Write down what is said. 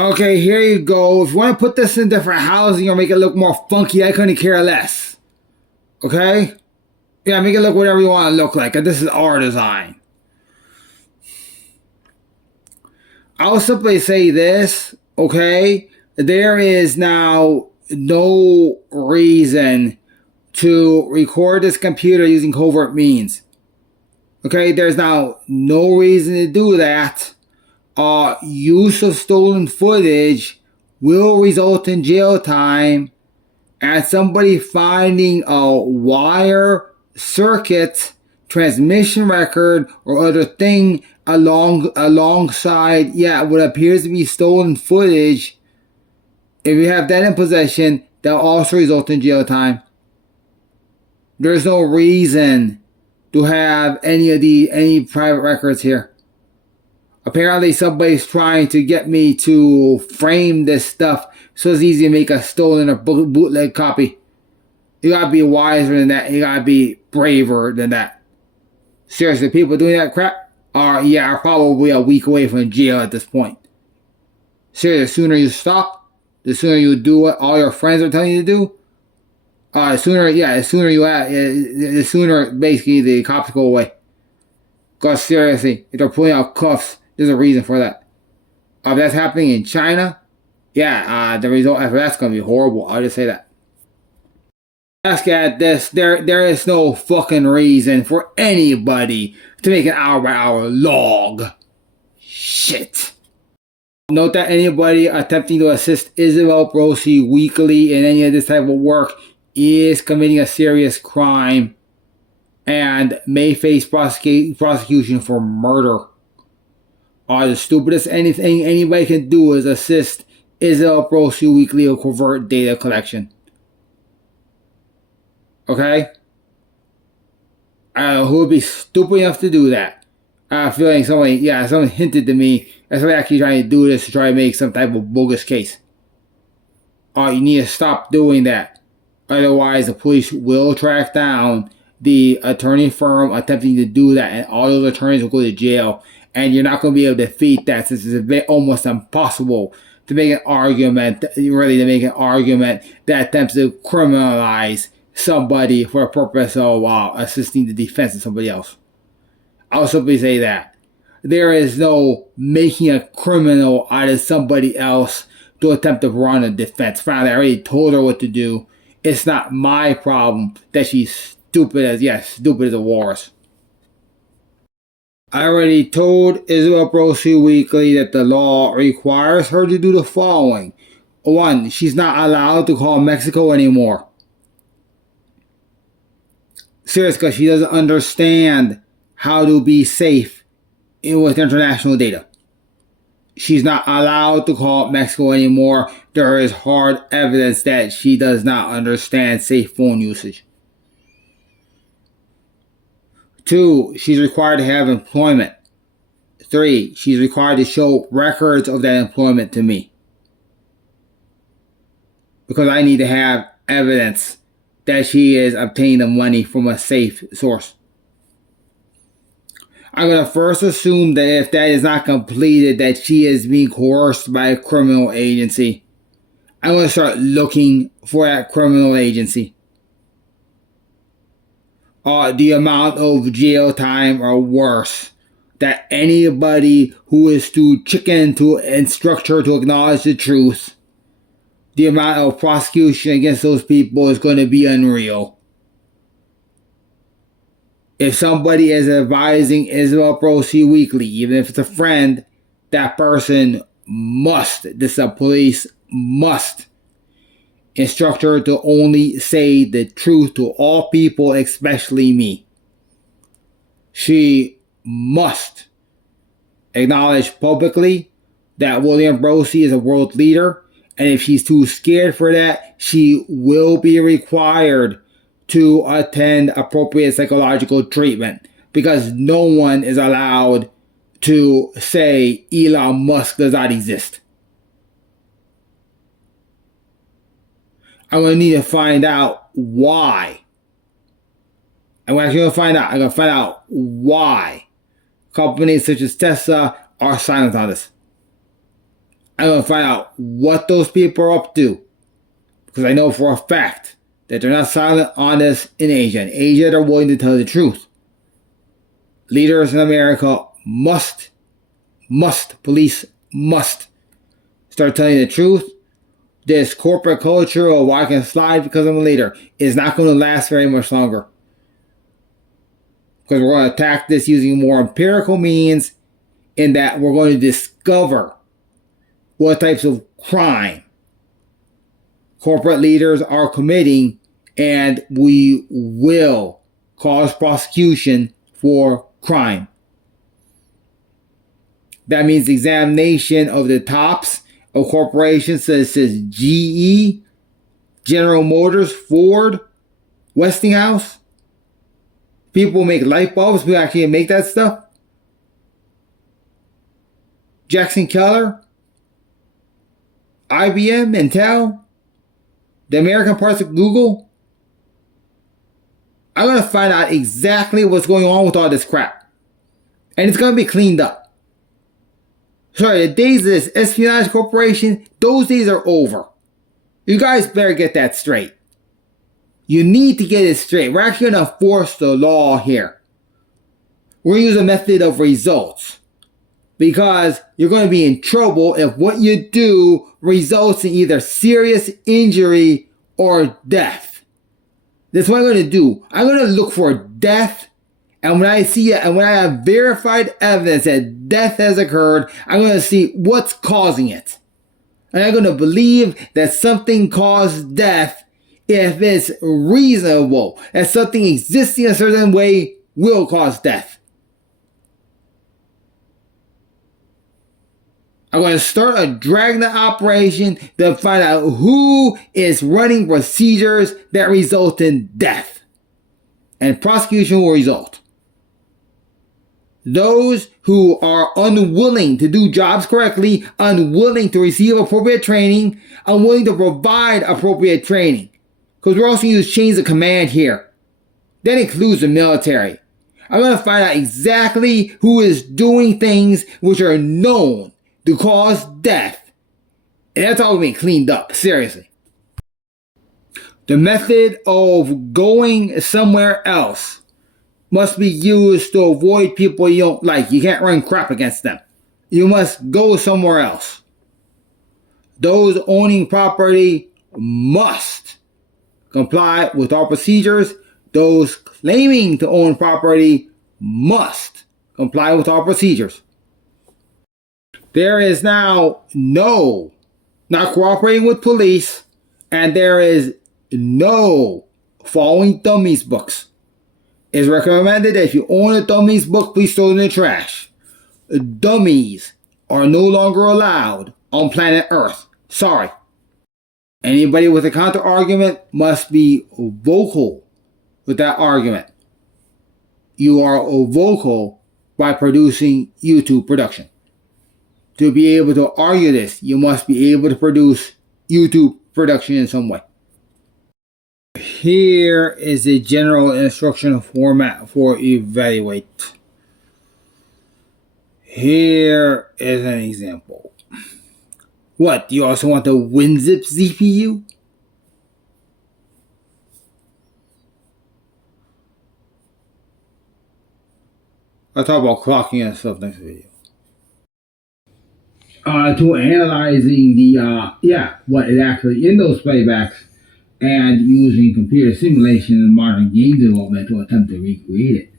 Okay, here you go. If you want to put this in different housing or make it look more funky, I couldn't care less. Okay? Yeah, make it look whatever you want to look like. This is our design. I'll simply say this, okay? There is now no reason to record this computer using covert means. Okay, there's now no reason to do that. Use of stolen footage will result in jail time, and somebody finding a wire, circuit, transmission record, or other thing alongside, what appears to be stolen footage. If you have that in possession, that will also result in jail time. There's no reason to have any private records here. Apparently somebody's trying to get me to frame this stuff so it's easy to make a stolen or bootleg copy. You gotta be wiser than that. You gotta be braver than that. Seriously, people doing that crap are probably a week away from jail at this point. Seriously, the sooner you stop, the sooner you do what all your friends are telling you to do, the sooner basically the cops go away. Because seriously, if they're pulling out cuffs, there's a reason for that. If that's happening in China, the result after that's going to be horrible. I'll just say that. Ask at this, there is no fucking reason for anybody to make an hour-by-hour log. Shit. Note that anybody attempting to assist Isabel Brosi weekly in any of this type of work is committing a serious crime and may face prosecution for murder. The stupidest anything anybody can do is assist Isabel Brosi weekly or covert data collection. Okay? Who would be stupid enough to do that? I feel like someone hinted to me that somebody actually trying to do this to try to make some type of bogus case. You need to stop doing that. Otherwise, the police will track down the attorney firm attempting to do that, and all those attorneys will go to jail. And you're not going to be able to defeat that, since it's almost impossible to make an argument, that attempts to criminalize somebody for the purpose of assisting the defense of somebody else. I'll simply say that. There is no making a criminal out of somebody else to attempt to run a defense. Finally, I already told her what to do. It's not my problem that she's stupid as a walrus. I already told Isabel Brosi weekly that the law requires her to do the following. 1, she's not allowed to call Mexico anymore. Seriously, because she doesn't understand how to be safe with international data. She's not allowed to call Mexico anymore. There is hard evidence that she does not understand safe phone usage. 2, she's required to have employment. 3, she's required to show records of that employment to me. Because I need to have evidence that she is obtaining the money from a safe source. I'm going to first assume that if that is not completed, that she is being coerced by a criminal agency. I'm going to start looking for that criminal agency. The amount of jail time or worse that anybody who is too chicken to instruct her to acknowledge the truth, the amount of prosecution against those people is going to be unreal. If somebody is advising Isabel Brosi weekly, even if it's a friend, that person the police must instruct her to only say the truth to all people, especially me. She must acknowledge publicly that William Brosi is a world leader, and if she's too scared for that, she will be required to attend appropriate psychological treatment, because no one is allowed to say Elon Musk does not exist. I'm going to need to find out why. I'm going to find out why companies such as Tesla are silent on this. I'm going to find out what those people are up to. Because I know for a fact that they're not silent on this in Asia. In Asia, they're willing to tell the truth. Leaders in America police must start telling the truth. This corporate culture of I can slide because I'm a leader is not going to last very much longer. Because we're going to attack this using more empirical means, in that we're going to discover what types of crime corporate leaders are committing, and we will cause prosecution for crime. That means examination of the tops of corporations such as GE, General Motors, Ford, Westinghouse. People make light bulbs. We actually make that stuff. Jackson Keller, IBM, Intel, the American parts of Google. I'm going to find out exactly what's going on with all this crap. And it's going to be cleaned up. Sorry, the days of this espionage corporation, those days are over. You guys better get that straight. You need to get it straight. We're actually going to enforce the law here. We're going to use a method of results. Because you're going to be in trouble if what you do results in either serious injury or death. That's what I'm going to do. I'm going to look for death. And when I see it, and when I have verified evidence that death has occurred, I'm going to see what's causing it. And I'm going to believe that something caused death if it's reasonable. That something existing a certain way will cause death. I'm going to start a dragnet operation to find out who is running procedures that result in death. And prosecution will result. Those who are unwilling to do jobs correctly, unwilling to receive appropriate training, unwilling to provide appropriate training. Because we're also using chains of command here. That includes the military. I'm going to find out exactly who is doing things which are known to cause death. And that's all being cleaned up, seriously. The method of going somewhere else must be used to avoid people you don't like. You can't run crap against them. You must go somewhere else. Those owning property must comply with our procedures. Those claiming to own property must comply with our procedures. There is now not cooperating with police, and there is no following dummies books. It's recommended that if you own a dummies book, please throw it in the trash. Dummies are no longer allowed on planet Earth. Sorry. Anybody with a counter argument must be vocal with that argument. You are vocal by producing YouTube production. To be able to argue this, you must be able to produce YouTube production in some way. Here is the general instruction format for evaluate. Here is an example. What, do you also want the WinZip CPU? I'll talk about clocking and stuff next video. To analyzing what is actually in those playbacks and using computer simulation and modern game development to attempt to recreate it.